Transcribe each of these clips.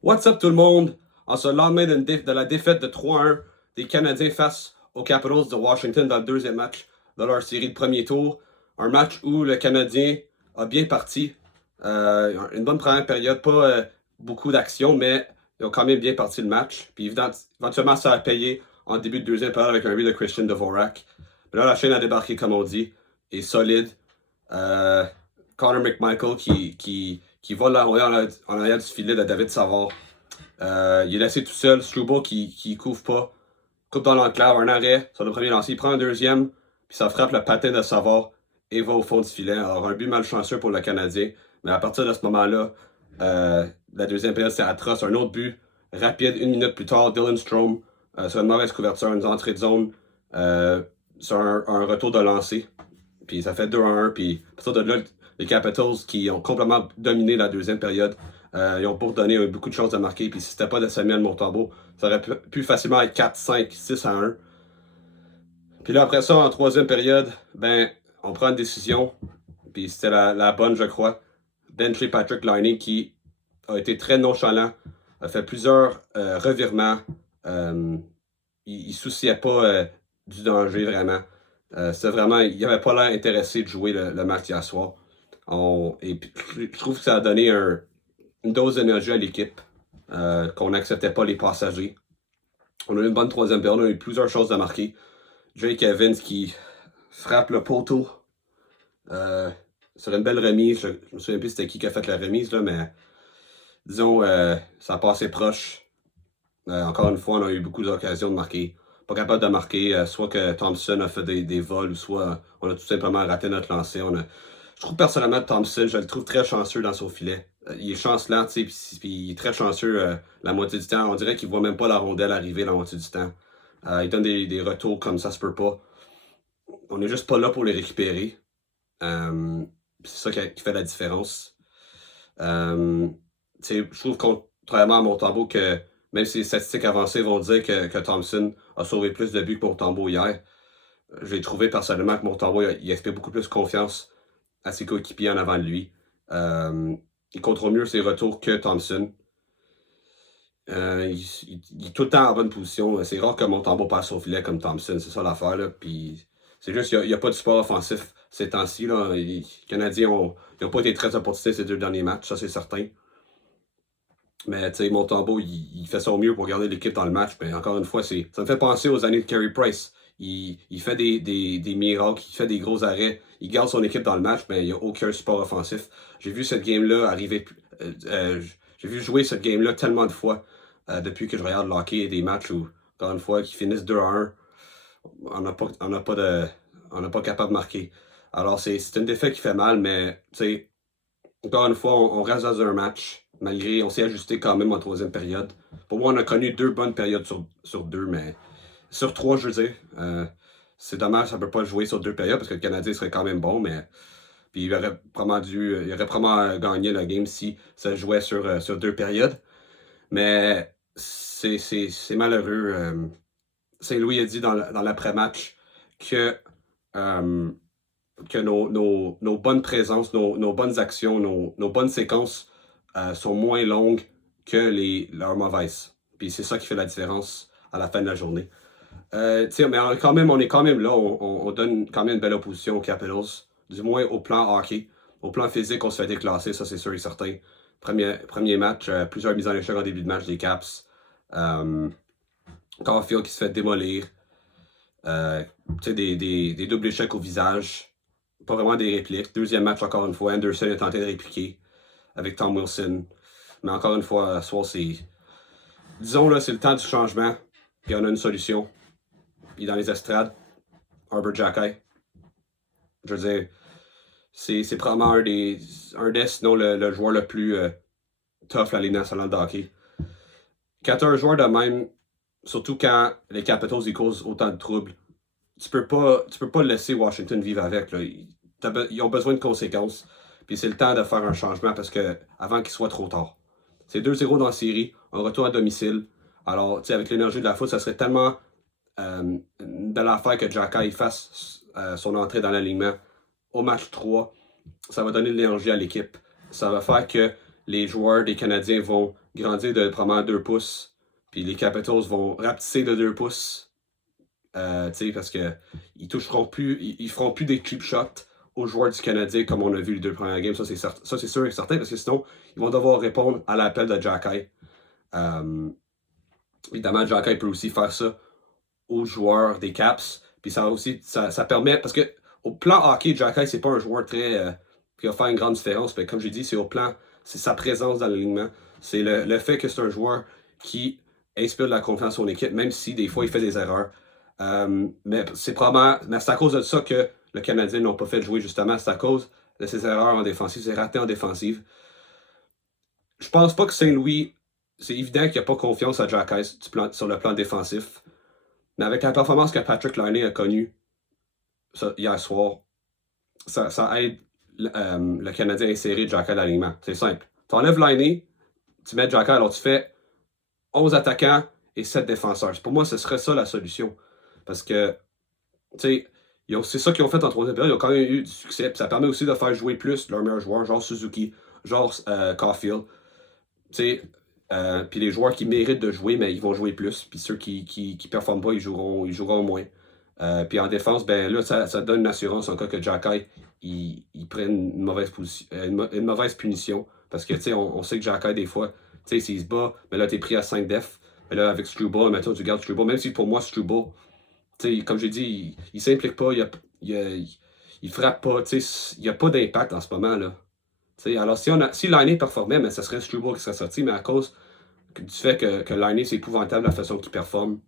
What's up tout le monde? En ce lendemain de la défaite de 3-1 des Canadiens face aux Capitals de Washington dans le deuxième match de leur série de premier tour, un match où le Canadien a bien parti. Une bonne première période, pas beaucoup d'action, mais ils ont quand même bien parti le match. Puis éventuellement, ça a payé en début de deuxième période avec un but de Christian Dvorak. Mais là, la chaîne a débarqué, comme on dit, est solide. Euh, Connor McMichael qui vole en arrière du filet de David Savard. Il est laissé tout seul. Struble qui couvre pas. Coupe dans l'enclave, un arrêt sur le premier lancer. Il prend un deuxième, puis ça frappe le patin de Savard et va au fond du filet. Alors, un but malchanceux pour le Canadien. Mais à partir de ce moment-là, la deuxième période, c'est atroce. Un autre but rapide, une minute plus tard, Dylan Strome sur une mauvaise couverture, une entrée de zone, sur un retour de lancer. Puis ça fait 2-1. Puis à partir de là, les Capitals qui ont complètement dominé la deuxième période, ils ont bourdonné beaucoup de choses à marquer. Puis si c'était pas de Samuel Montembeault, ça aurait pu facilement être 4, 5, 6-1. Puis là, après ça, en troisième période, on prend une décision. Puis c'était la bonne, je crois. Bentley Patrick Laine qui a été très nonchalant, a fait plusieurs revirements. Il souciait pas du danger, vraiment. C'est vraiment, il n'avait pas l'air intéressé de jouer le match hier soir. Et je trouve que ça a donné une dose d'énergie à l'équipe, qu'on n'acceptait pas les passagers. On a eu une bonne troisième période, on a eu plusieurs choses à marquer. Jake Evans qui frappe le poteau sur une belle remise. Je me souviens plus c'était qui a fait la remise, là, mais disons, ça a passé proche. Encore une fois, on a eu beaucoup d'occasions de marquer. Pas capable de marquer, soit que Thompson a fait des vols, ou soit on a tout simplement raté notre lancer. Je trouve personnellement Thompson, je le trouve très chanceux dans son filet. Il est chancelant, tu sais, puis il est très chanceux la moitié du temps. On dirait qu'il voit même pas la rondelle arriver la moitié du temps. Il donne des retours comme ça se peut pas. On est juste pas là pour les récupérer. C'est ça qui fait la différence. Je trouve contrairement à Montembeault que même si les statistiques avancées vont dire que Thompson a sauvé plus de buts que Montembeault hier, j'ai trouvé personnellement que Montembeault il inspire beaucoup plus confiance à ses coéquipiers en avant de lui. Il contrôle mieux ses retours que Thompson. Il est tout le temps en bonne position. C'est rare que Montembeault passe au filet comme Thompson, c'est ça l'affaire. Là. Puis c'est juste qu'il n'y a pas de support offensif ces temps-ci. Les Canadiens n'ont pas été très opportunistes ces deux derniers matchs, ça c'est certain. Mais tu sais, Montembeault, il fait son mieux pour garder l'équipe dans le match. Mais encore une fois, ça me fait penser aux années de Carey Price. Il fait des miracles, il fait des gros arrêts, il garde son équipe dans le match, mais il n'y a aucun support offensif. J'ai vu cette game-là arriver. J'ai vu jouer cette game-là tellement de fois depuis que je regarde le hockey et des matchs où, encore une fois, qui finissent 2-1, on n'a pas capable de marquer. Alors, c'est une défaite qui fait mal, mais tu sais, encore une fois, on reste dans un match. Malgré, on s'est ajusté quand même en troisième période. Pour moi, on a connu 2 bonnes périodes sur 2, mais sur 3, je veux dire. C'est dommage, ça ne peut pas jouer sur 2 périodes parce que le Canadien serait quand même bon, mais puis il aurait probablement gagné la game si ça jouait sur 2 périodes. Mais c'est malheureux. Saint-Louis a dit dans l'après-match que, que nos bonnes présences, nos bonnes actions, nos bonnes séquences sont moins longues que leurs mauvaises. Puis c'est ça qui fait la différence à la fin de la journée. Mais on est quand même là. On donne quand même une belle opposition aux Capitals. Du moins au plan hockey. Au plan physique, on se fait déclasser, ça c'est sûr et certain. Premier match, plusieurs mises en échec en début de match des Caps. Caulfield qui se fait démolir. Des doubles échecs au visage. Pas vraiment des répliques. Deuxième match, encore une fois, Anderson a tenté de répliquer avec Tom Wilson. Mais encore une fois, ce soir, disons, là, c'est le temps du changement. Puis on a une solution. Puis dans les estrades, Arbor Xhekaj. Je veux dire, c'est probablement un des, sinon le joueur le plus tough la Ligue nationale de hockey. Quand tu as un joueur de même, surtout quand les Capitals ils causent autant de troubles, tu peux pas laisser Washington vivre avec. Là. Ils ont besoin de conséquences. Puis c'est le temps de faire un changement parce que avant qu'il soit trop tard. C'est 2-0 dans la série, un retour à domicile. Alors, tu sais, avec l'énergie de la foot, ça serait tellement de l'affaire que Xhekaj fasse son entrée dans l'alignement au match 3. Ça va donner de l'énergie à l'équipe. Ça va faire que les joueurs des Canadiens vont grandir de probablement 2 pouces, puis les Capitals vont rapetisser de 2 pouces, parce qu'ils toucheront plus, ils feront plus des cheap shots aux joueurs du Canadien comme on a vu les 2 premières games. Ça, c'est sûr et certain, parce que sinon, ils vont devoir répondre à l'appel de Jacky. Évidemment, Jacky peut aussi faire ça aux joueurs des Caps. Puis ça permet, parce que au plan hockey, Jacky, c'est pas un joueur très qui va faire une grande différence. Mais comme j'ai dit, c'est sa présence dans l'alignement. C'est le fait que c'est un joueur qui inspire de la confiance à son équipe, même si des fois il fait des erreurs. Mais c'est à cause de ça que le Canadien n'ont pas fait jouer, justement. C'est à cause de ses erreurs en défensive, ses ratés en défensive. Je pense pas que Saint-Louis, c'est évident qu'il n'y a pas confiance à Jacky sur le plan défensif. Mais avec la performance que Patrick Laine a connue hier soir, ça aide le Canadien à insérer Jacky à l'alignement. C'est simple. Tu enlèves Laine, tu mets Jacky, alors tu fais 11 attaquants et 7 défenseurs. Pour moi, ce serait ça la solution. Parce que, tu sais, c'est ça qu'ils ont fait en troisième période. Ils ont quand même eu du succès. Puis ça permet aussi de faire jouer plus leurs meilleurs joueurs, genre Suzuki, genre Caulfield. Tu sais, puis les joueurs qui méritent de jouer, mais ils vont jouer plus. Puis ceux qui performent pas, ils joueront moins. Puis en défense, ben là, ça donne une assurance en cas que Jacky il prenne une mauvaise punition. Parce que, tu sais, on sait que Jacky, des fois, tu sais, s'il se bat, mais là, t'es pris à 5 def. Mais là, avec Struble, mettons, tu gardes Struble. Même si pour moi, Struble, tu sais, comme j'ai dit, il s'implique pas, il frappe pas, tu sais, il n'y a pas d'impact en ce moment, là. T'sais, alors, si Laine performait, mais ça serait Struble qui serait sorti, mais à cause du fait que Laine, c'est épouvantable la façon qu'il performe,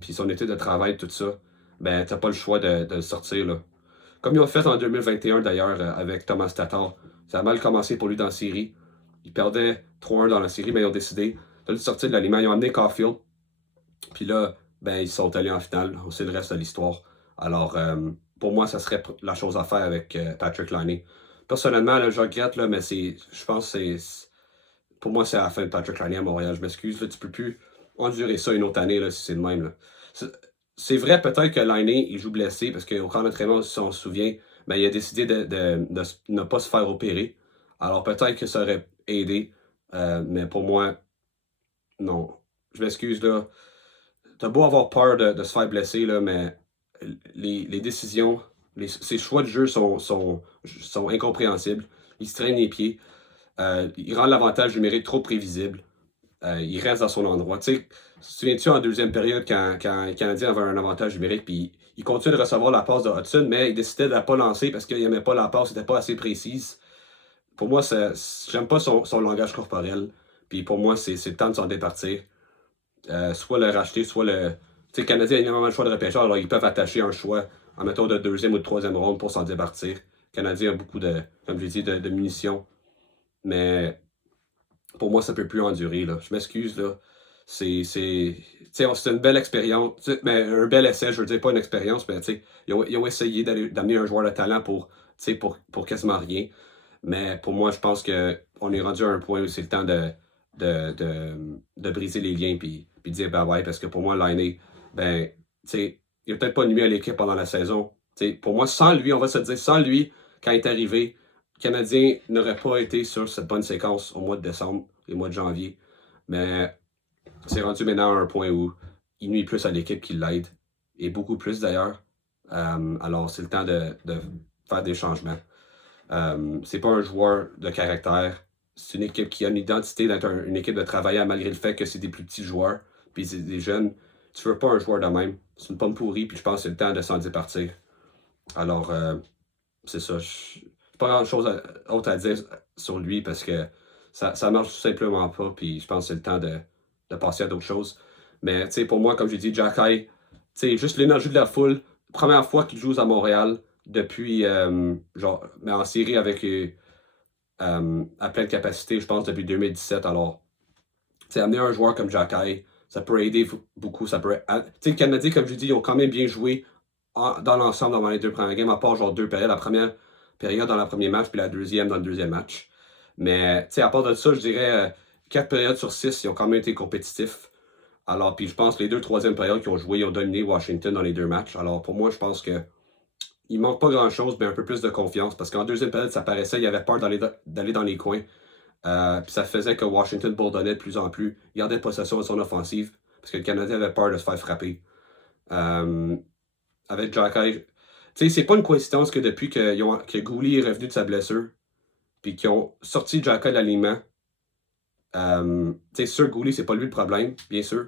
puis son étude de travail, tout ça, ben, t'as pas le choix de le sortir, là. Comme ils ont fait en 2021, d'ailleurs, avec Thomas Tatar. Ça a mal commencé pour lui dans la série. Il perdait 3-1 dans la série, mais ils ont décidé de le sortir de l'aliment. Ils ont amené Caulfield. Puis là, ben, ils sont allés en finale. On sait le reste de l'histoire. Alors, pour moi, ça serait la chose à faire avec Patrick Laine. Personnellement, là, je regrette, là, mais je pense que pour moi, c'est la fin de Patrick Laine à Montréal. Je m'excuse, là, tu peux plus endurer ça une autre année là, si c'est le même. Là. C'est vrai peut-être que Laine, il joue blessé parce qu'au camp d'entraînement, si on se souvient, ben, il a décidé de ne pas se faire opérer. Alors peut-être que ça aurait aidé, mais pour moi, non. Je m'excuse, là. T'as beau avoir peur de se faire blesser, là, mais les décisions, ses choix de jeu sont incompréhensibles. Il se traîne les pieds. Il rend l'avantage numérique trop prévisible. Il reste dans son endroit. Tu sais, te souviens-tu en deuxième période quand le Canadien avait un avantage numérique, puis il continue de recevoir la passe de Hudson, mais il décidait de ne la pas lancer parce qu'il n'aimait pas la passe, c'était pas assez précise. Pour moi, j'aime pas son langage corporel. Puis pour moi, c'est le temps de s'en départir. Soit le racheter, soit le. Tu sais, le Canadien a énormément de choix de repêchage, alors ils peuvent attacher un choix en mettant de deuxième ou de troisième ronde pour s'en départir. Le Canadien a beaucoup comme je l'ai dit, de munitions. Mais pour moi, ça peut plus endurer. Là. Je m'excuse. Là. C'est une belle expérience. Mais un bel essai, je veux dire, pas une expérience, mais ils ont essayé d'amener un joueur de talent pour quasiment rien. Mais pour moi, je pense qu'on est rendu à un point où c'est le temps de briser les liens puis dire ben ouais, parce que pour moi, Laine, ben, il n'a peut-être pas nuit à l'équipe pendant la saison. Pour moi, sans lui, on va se dire, sans lui, quand il est arrivé, le Canadien n'aurait pas été sur cette bonne séquence au mois de décembre et au mois de janvier. Mais c'est rendu maintenant à un point où il nuit plus à l'équipe qu'il l'aide. Et beaucoup plus d'ailleurs. Alors c'est le temps de faire des changements. C'est pas un joueur de caractère. C'est une équipe qui a une identité d'être une équipe de travail malgré le fait que c'est des plus petits joueurs. Puis c'est des jeunes. Tu veux pas un joueur de même. C'est une pomme pourrie. Puis je pense que c'est le temps de s'en départir. Alors, c'est ça. Pas grand chose autre à dire sur lui parce que ça marche tout simplement pas. Puis je pense que c'est le temps de passer à d'autres choses. Mais pour moi, comme j'ai dit, Jacky, juste l'énergie de la foule, première fois qu'il joue à Montréal depuis, mais en série avec à pleine capacité, je pense, depuis 2017. Alors, amener un joueur comme Jacky, ça peut aider beaucoup. Ça peut, le Canadien, comme je dis, ils ont quand même bien joué dans l'ensemble dans les 2 premières games, à part genre 2 périodes. La première période dans le premier match, puis la deuxième dans le deuxième match. Mais, à part de ça, je dirais 4 périodes sur 6, ils ont quand même été compétitifs. Alors, puis je pense que les 2 troisièmes périodes qu'ils ont joué, ils ont dominé Washington dans les 2 matchs. Alors, pour moi, je pense que il manque pas grand-chose, mais un peu plus de confiance. Parce qu'en deuxième période, ça paraissait, il y avait peur d'aller dans les coins. Puis ça faisait que Washington bourdonnait de plus en plus, gardait possession de son offensive, parce que le Canadien avait peur de se faire frapper. Avec Jacky, tu sais, c'est pas une coïncidence que depuis que Goulet est revenu de sa blessure, puis qu'ils ont sorti Jacky de l'alignement, tu sais, sûr, Goulet, c'est pas lui le problème, bien sûr.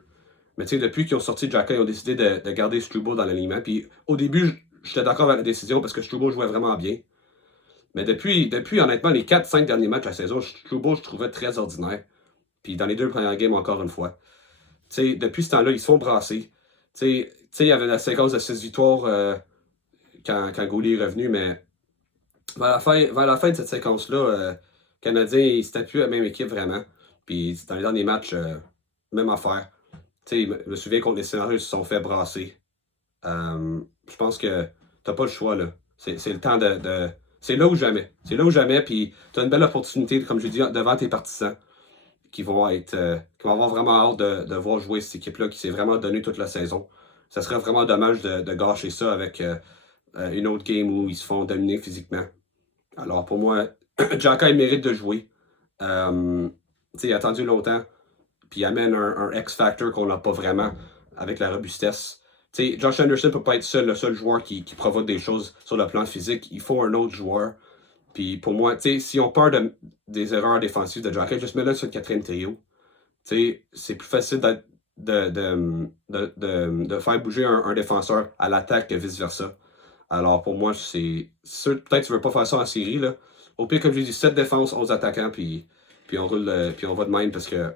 Mais tu sais, depuis qu'ils ont sorti Jacky, ils ont décidé de garder Struble dans l'alignement. Puis au début, j'étais d'accord avec la décision parce que Struble jouait vraiment bien. Mais depuis honnêtement, les 4-5 derniers matchs de la saison, Struble, je trouvais très ordinaire. Puis dans les 2 premières games, encore une fois. Tu sais, depuis ce temps-là, ils se font brasser. Tu sais, il y avait la séquence de 6 victoires quand Goulet est revenu, mais vers la fin de cette séquence-là, Canadien, c'était plus la même équipe vraiment. Puis dans les derniers matchs, même affaire. Tu sais, je me souviens contre les Sénateurs, ils se sont fait brasser. Je pense que t'as pas le choix, là. C'est le temps c'est là ou jamais. C'est là ou jamais, puis t'as une belle opportunité, comme je dis, devant tes partisans qui vont avoir vraiment hâte de voir jouer cette équipe-là qui s'est vraiment donné toute la saison. Ça serait vraiment dommage de gâcher ça avec une autre game où ils se font dominer physiquement. Alors pour moi, Jaka, il mérite de jouer. Il a attendu longtemps, puis il amène un X-Factor qu'on n'a pas vraiment avec la robustesse. T'sais, Josh Anderson ne peut pas être le seul joueur qui provoque des choses sur le plan physique. Il faut un autre joueur. Puis pour moi, si on peur des erreurs défensives de Jaka, juste mets-le sur le 4e trio. C'est plus facile de faire bouger un défenseur à l'attaque que vice-versa. Alors pour moi, c'est sûr, peut-être que tu veux pas faire ça en série. Là. Au pire, comme j'ai dit, 7 défenses, 11 attaquants, puis on roule, puis on va de même parce que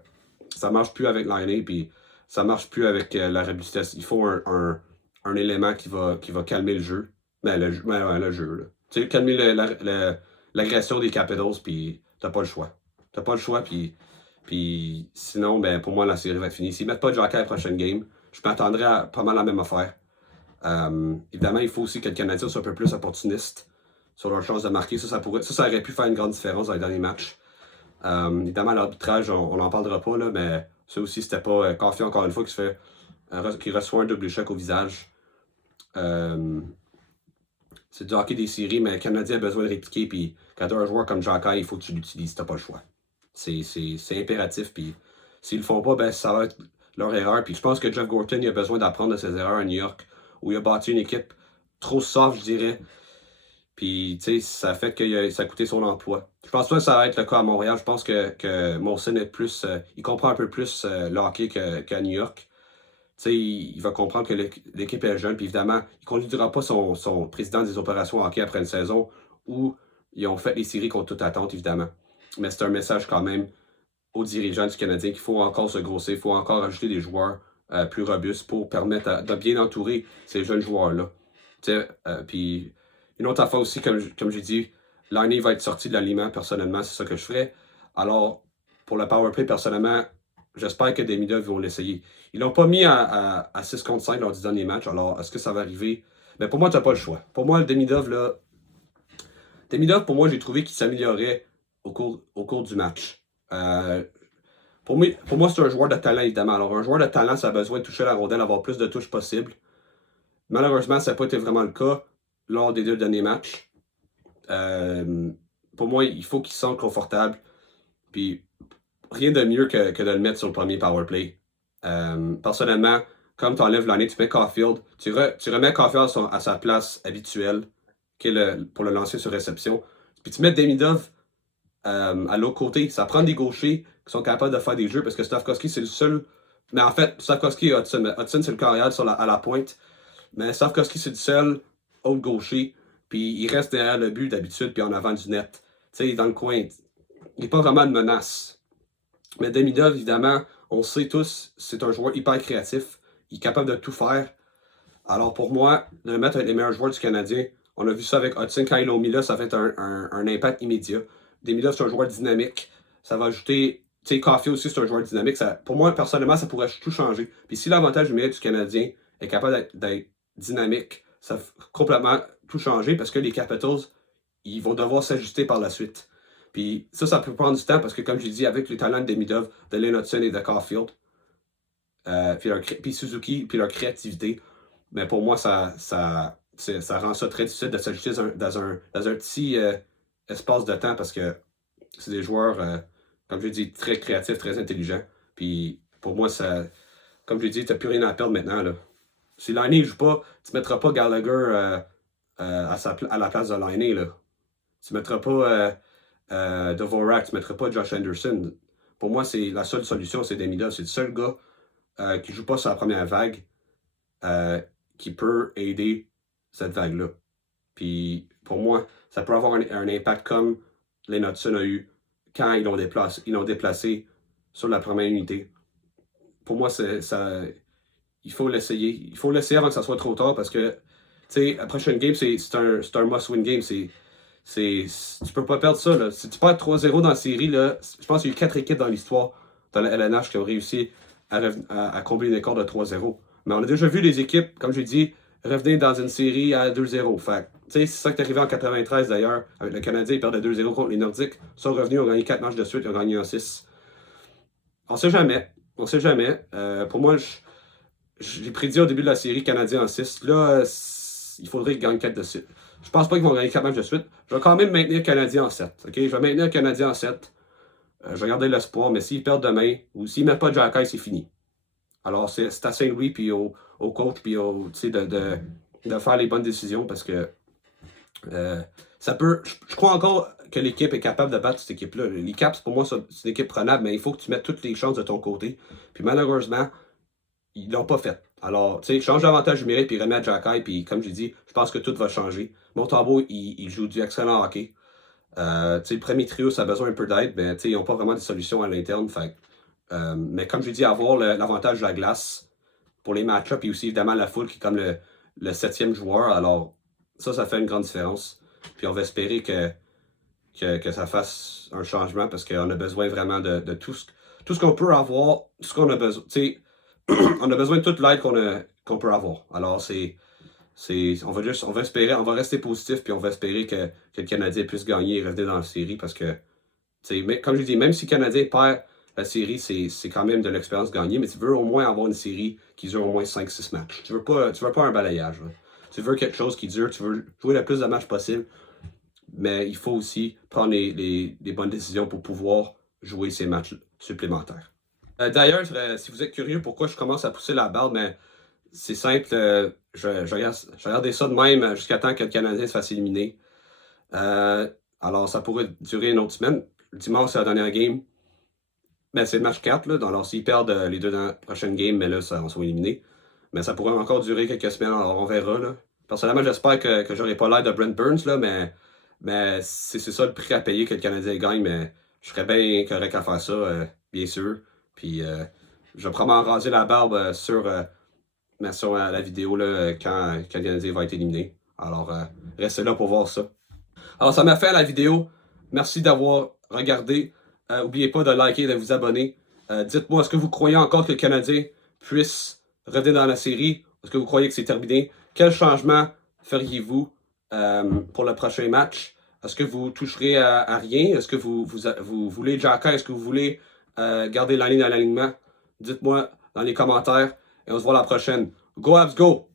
ça marche plus avec l'année, puis ça marche plus avec la robustesse. Il faut un élément qui va calmer le jeu. Le jeu, là. Tu sais, calmer l'agression des Capitals, puis t'as pas le choix. T'as pas le choix, puis sinon, ben, pour moi, la série va être finie. S'ils mettent pas de Joker à la prochaine game, je m'attendrais à pas mal la même affaire. Évidemment, il faut aussi que le Canadien soit un peu plus opportuniste sur leur chance de marquer. Ça aurait pu faire une grande différence dans les derniers matchs. Évidemment, l'arbitrage, on n'en parlera pas, là, mais ça aussi, c'était pas Caulfield, encore une fois, qui reçoit un double choc au visage. C'est du hockey des séries, mais le Canadien a besoin de répliquer, puis quand tu as un joueur comme Jacques, il faut que tu l'utilises, t'as pas le choix. C'est impératif, puis s'ils le font pas, ben ça va être leur erreur. Puis je pense que Jeff Gorton, il a besoin d'apprendre de ses erreurs à New York, où il a bâti une équipe trop soft, je dirais. Puis, tu sais, ça fait que ça a coûté son emploi. Je pense pas que ça va être le cas à Montréal. Je pense que Molson est plus. Il comprend un peu plus le hockey qu'à New York. Tu sais, il va comprendre que l'équipe est jeune. Puis évidemment, il ne conduira pas son président des opérations hockey après une saison où ils ont fait les séries contre toute attente, évidemment. Mais c'est un message quand même aux dirigeants du Canadien qu'il faut encore se grossir, il faut encore ajouter des joueurs plus robustes pour permettre de bien entourer ces jeunes joueurs-là. Puis une autre affaire aussi, comme j'ai dit, l'année va être sortie de l'aliment, personnellement, c'est ça que je ferais. Alors, pour le powerplay, personnellement, j'espère que Demidov vont l'essayer. Ils l'ont pas mis à 6 contre 5 lors du dernier match, alors est-ce que ça va arriver? Mais pour moi, tu n'as pas le choix. Pour moi, le Demidov, là. Demidov, pour moi, j'ai trouvé qu'il s'améliorait au cours du match. Pour moi, c'est un joueur de talent, évidemment. Alors, un joueur de talent, ça a besoin de toucher la rondelle, avoir plus de touches possible. Malheureusement, ça n'a pas été vraiment le cas lors des 2 derniers matchs. Pour moi, il faut qu'il se sente confortable. Puis, rien de mieux que de le mettre sur le premier powerplay. Personnellement, comme tu enlèves l'année, tu mets Caulfield. Tu remets Caulfield à sa place habituelle, qui est pour le lancer sur réception. Puis tu mets Demidov à l'autre côté. Ça prend des gauchers qui sont capables de faire des jeux parce que Stavkovsky, c'est le seul. Mais en fait, Stavkovsky et Hudson. Hudson, c'est le carrière à la pointe. Mais Stavkovsky, c'est le seul autre gaucher. Puis il reste derrière le but d'habitude, puis en avant du net. Tu sais, dans le coin. Il n'est pas vraiment une menace. Mais Demidov, évidemment, on sait tous, c'est un joueur hyper créatif. Il est capable de tout faire. Alors pour moi, de le mettre avec les meilleurs joueurs du Canadien, on a vu ça avec Hudson quand ils l'ont mis là, ça fait un impact immédiat. Demidov, c'est un joueur dynamique. Ça va ajouter. Tu sais, Caulfield aussi, c'est un joueur dynamique. Pour moi, personnellement, ça pourrait tout changer. Puis si l'avantage numérique du Canadien est capable d'être dynamique, ça va complètement tout changer parce que les Capitals, ils vont devoir s'ajuster par la suite. Puis ça peut prendre du temps parce que, comme j'ai dit, avec les talents de Demidov, de Lane Hudson et de Caulfield, puis Suzuki, puis leur créativité, mais pour moi, ça rend ça très difficile de s'ajuster dans un petit espace de temps parce que c'est des joueurs comme je dis, très créatif, très intelligent. Puis pour moi, ça, comme je dis, t'as plus rien à perdre maintenant. Là. Si Laine ne joue pas, tu ne mettras pas Gallagher à la place de Laine. Là. Tu ne mettras pas Dvorak, tu ne mettras pas Josh Anderson. Pour moi, c'est la seule solution, c'est Demida. C'est le seul gars qui ne joue pas sur la première vague qui peut aider cette vague-là. Puis pour moi, ça peut avoir un impact comme les Hudson a eu quand ils l'ont déplacé sur la première unité. Pour moi, il faut l'essayer. Il faut l'essayer avant que ça soit trop tard parce que la prochaine game, c'est un must-win game. Tu peux pas perdre ça. Là. Si tu perds 3-0 dans la série, là, je pense qu'il y a eu 4 équipes dans l'histoire dans la LNH qui ont réussi à combler une écart de 3-0. Mais on a déjà vu les équipes, comme j'ai dit, revenir dans une série à 2-0. Fait c'est ça qui est arrivé en 93 d'ailleurs. Avec le Canadien, ils perdaient 2-0 contre les Nordiques. Ils sont revenus, ils ont gagné 4 matchs de suite, ils ont gagné en 6. On sait jamais. On sait jamais. Pour moi, j'ai prédit au début de la série Canadien en 6. Là, il faudrait qu'ils gagnent 4 de suite. Je pense pas qu'ils vont gagner 4 matchs de suite. Je vais quand même maintenir Canadien en 7. Okay? Je vais maintenir Canadien en 7. Je vais garder l'espoir, mais s'ils perdent demain, ou s'ils ne mettent pas Jack c'est fini. Alors, c'est à Saint-Louis, puis au coach, puis de faire les bonnes décisions, parce que ça peut... Je crois encore que l'équipe est capable de battre cette équipe-là. Les Caps, pour moi, c'est une équipe prenable, mais il faut que tu mettes toutes les chances de ton côté. Puis malheureusement, ils l'ont pas fait. Alors, tu sais, change l'avantage numérique, puis remettre Jack puis comme j'ai dit, je pense que tout va changer. Montembeault, il joue du excellent hockey. Le premier trio, ça a besoin un peu d'aide, mais ils n'ont pas vraiment de solution à l'interne. Mais comme je dis, avoir l'avantage de la glace pour les match-ups et aussi évidemment la foule qui est comme le 7e joueur. Alors, ça fait une grande différence. Puis on va espérer que ça fasse un changement parce qu'on a besoin vraiment de tout ce qu'on peut avoir, tout ce qu'on a besoin. On a besoin de toute l'aide qu'on peut avoir. Alors, on va espérer, on va rester positif, puis on va espérer que le Canadien puisse gagner et revenir dans la série parce que, mais, comme je dis, même si le Canadien perd la série, c'est quand même de l'expérience gagnée, mais tu veux au moins avoir une série qui dure au moins 5-6 matchs. Tu veux pas un balayage. Là. Tu veux quelque chose qui dure, tu veux jouer le plus de matchs possible, mais il faut aussi prendre les bonnes décisions pour pouvoir jouer ces matchs supplémentaires. D'ailleurs, si vous êtes curieux pourquoi je commence à pousser la balle, mais c'est simple, je regardais ça de même jusqu'à temps que le Canadien se fasse éliminer. Alors, ça pourrait durer une autre semaine. Le dimanche, c'est la dernière game. Mais c'est le match 4, là. Alors, s'ils perdent les 2 prochaines games, mais là, on sera éliminés. Mais ça pourrait encore durer quelques semaines, alors on verra, là. Personnellement, j'espère que j'aurai pas l'air de Brent Burns, là, mais c'est ça le prix à payer que le Canadien gagne, mais je serais bien correct à faire ça, bien sûr. Puis, je vais probablement raser la barbe sur la vidéo là, quand le Canadien va être éliminé. Alors, restez là pour voir ça. Alors, ça m'a fait la vidéo. Merci d'avoir regardé. N'oubliez pas de liker et de vous abonner. Dites-moi, est-ce que vous croyez encore que le Canadien puisse revenir dans la série? Est-ce que vous croyez que c'est terminé? Quel changement feriez-vous pour le prochain match? Est-ce que vous toucherez à rien? Est-ce que vous voulez Jacka? Est-ce que vous voulez garder la ligne à l'alignement? Dites-moi dans les commentaires et on se voit la prochaine. Go Habs, go!